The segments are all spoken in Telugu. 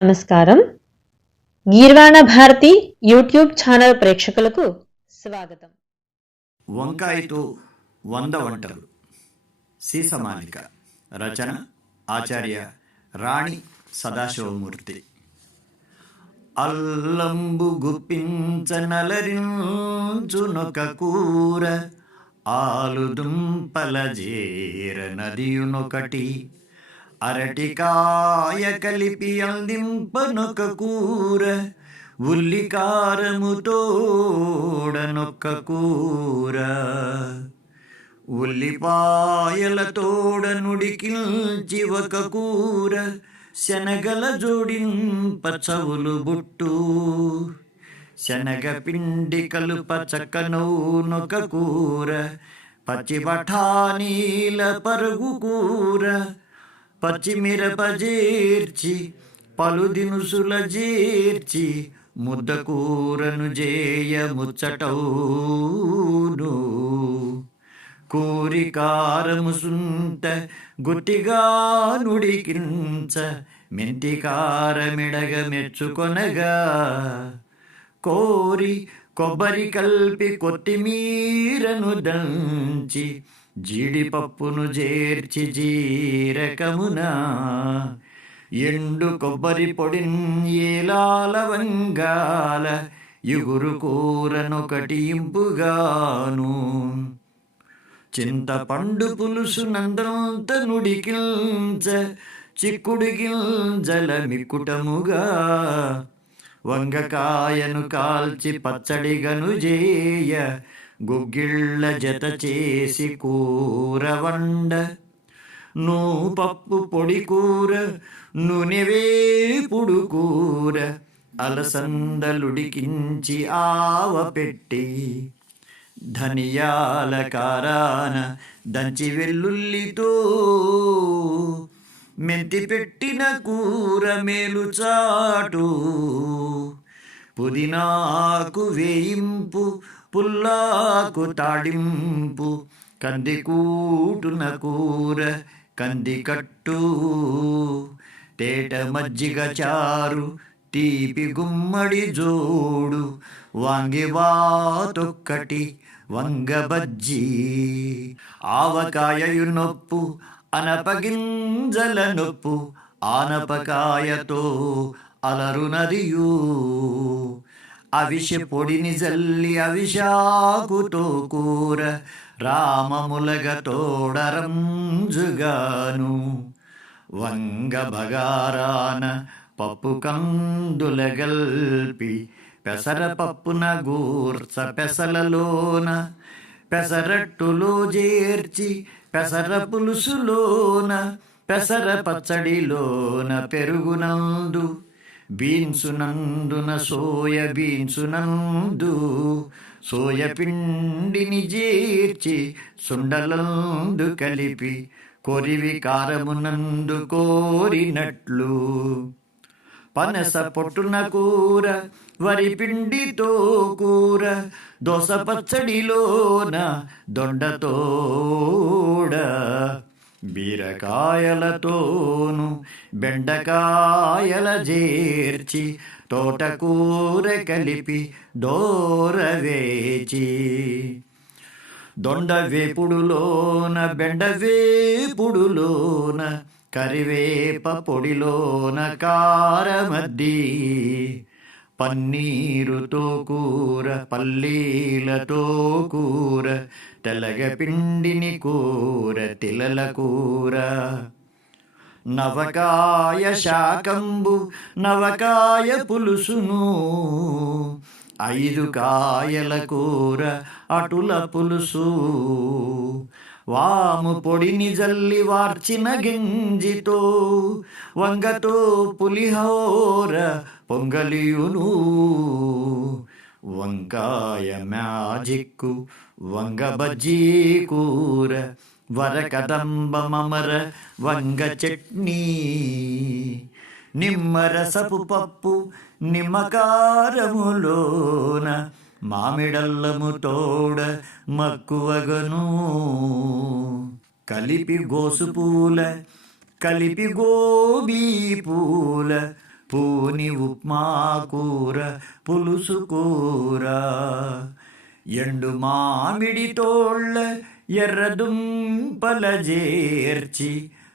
నమస్కారం. గీర్వాణ భారతి యూట్యూబ్ ఛానల్ ప్రేక్షకులకు స్వాగతం. వంకాయతో 100 వంటలు. సీసమాలిక. రచన ఆచార్య రాణి సదాశివమూర్తి. అల్లంబు గుప్పించ నలరించునొక కూర, ఆలుదుంపల జీర నదియునొకటి, అరటికాయ కలిపి అందింపనొక కూర, ఉల్లికారము తోడనొక్క కూర, ఉల్లిపాయల తోడనుడికిల్చి ఒక కూర, శనగల జోడింప చవులు బుట్టు, శనగ పిండి కలుప చక్కనౌనొక కూర, పచ్చి బఠానీల పరుగు కూర, పచ్చిమిరప చేర్చి పలు దినుసుల చేర్చి ముద్ద కూరను చేయ ముచ్చటౌను, కూరి కారము సుంత గుట్టిగా నుడికించ మెంతి కారమిడగ మెచ్చుకొనగా, కోరి కొబ్బరి కల్పి కొత్తిమీరను దంచి జీడిపప్పును చేర్చి జీరకమున, ఎండు కొబ్బరి పొడిన్ ఏలాల వంగాల ఇగురు కూరనొకటి ఇంపుగాను, చింతపండు పులుసు నందంత నుడికిల్చ చిక్కుడు గింజల మిక్కుటముగా, వంగకాయను కాల్చి పచ్చడిగను చేయ గుగ్గిళ్ళ జత చేసి కూర వండ, పప్పు పొడి కూర నూనె వేపుడు కూర, అలసందలుడికించి ఆవ పెట్టి, ధనియాల కారాన దంచి వెల్లుల్లితో మెంతి పెట్టిన కూర మేలు చాటు, పుదీనాకు వేయింపు పుల్లాకు తాడింపు, కంది కూటున కూర కంది కట్టు, తేట మజ్జిగ చారు తీపి గుమ్మడి జోడు, వాంగివాతొక్కటి వంగ బజ్జీ, ఆవకాయయు నొప్పు అనపగింజల నొప్పు, ఆనపకాయతో అలరునదియు, అవిష పొడిని జల్లి అవిషాకుతో కూర, రామములగ తోడరంజుగాను, వంగ బగారాన పప్పు కందుల గల్పి, పెసర పప్పున గూర్చ పెసలలోన, పెసరట్టులో చేర్చి పెసర పులుసులోన, పెసర పచ్చడిలోన పెరుగునందు, బీన్సునందున సోయ బీన్సునందు, సోయ పిండిని చేర్చి సుండలందు కలిపి, కొరివి కారమునందు కోరినట్లు, పనస పొట్టున కూర వరి పిండితో కూర, దోస పచ్చడిలోన దొండతోడ, బీరకాయలతోను బెండకాయల చేర్చి, తోటకూర కలిపి దోరవేచి, దొండ వేపుడులోన బెండ వేపుడులోన, కరివేప పొడిలోన కారమద్ది, పన్నీరుతో కూర పల్లీలతో కూర, తెలగ పిండిని కూర తిలల కూర, నవకాయ శాకంబు నవకాయ పులుసును, 5 కాయల కూర అటుల పులుసు, వాము పొడిని జల్లి వార్చిన గింజితో, వంగతో పులిహోర పొంగలియును, వంకాయ మ్యాజిక్కు వంగ బజ్జీ కూర, వరకదంబ మమర వంగ చట్నీ, నిమ్మరసపు పప్పు నిమ్మకారములోన, మామిడల్లము తోడ మక్కువగను, కలిపి గోసు పూల కలిపి గోబీ పూల పూని ఉప్మా కూర పులుసు కూర ఎండు మామిడి తోళ్ళ ఎర్రదుంపల జేర్చి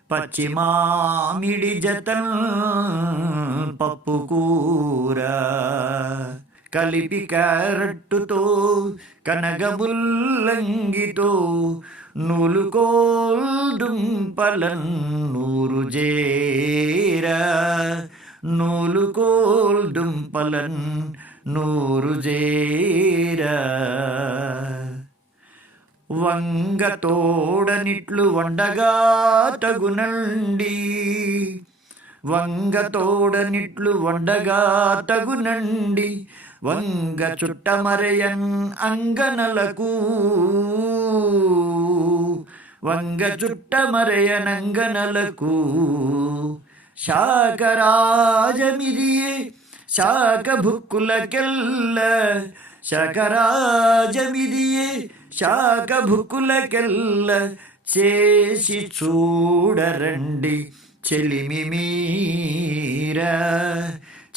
పచ్చి మామిడి జతం పప్పు కూర కలిపి క్యారెట్టుతో కనగబుల్లంగితో నూలుకోల్దుంపలన్ నూరు జేరా నూలుకోల్దుంపలన్ నూరు జేరా వంగ తోడనిట్లు వండగా తగునండి వంగ తోడనిట్లు వండగా తగునండి వంగ చుట్టమరయన్ అంగనలకు వంగ చుట్టమరయన్ అంగనలకు శాకరాజమిదియే శాక భుక్కులకెల్ల శాకరాజమిదియే శాక భుక్కులకెల్ల చేసి చూడరండి చెలిమి మీరా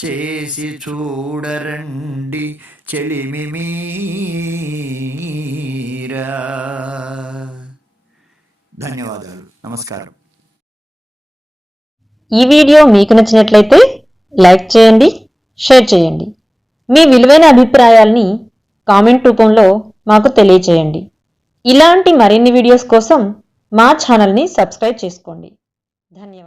చేసి చూడరండి చెలిమి మీరా. ధన్యవాదాలు. నమస్కారం. ఈ వీడియో మీకు నచ్చినట్లయితే లైక్ చేయండి, షేర్ చేయండి. మీ విలువైన అభిప్రాయాల్ని కామెంట్ రూపంలో మాకు తెలియచేయండి. ఇలాంటి మరిన్ని వీడియోస్ కోసం మా ఛానల్ని సబ్స్క్రైబ్ చేసుకోండి. ధన్యవాదాలు.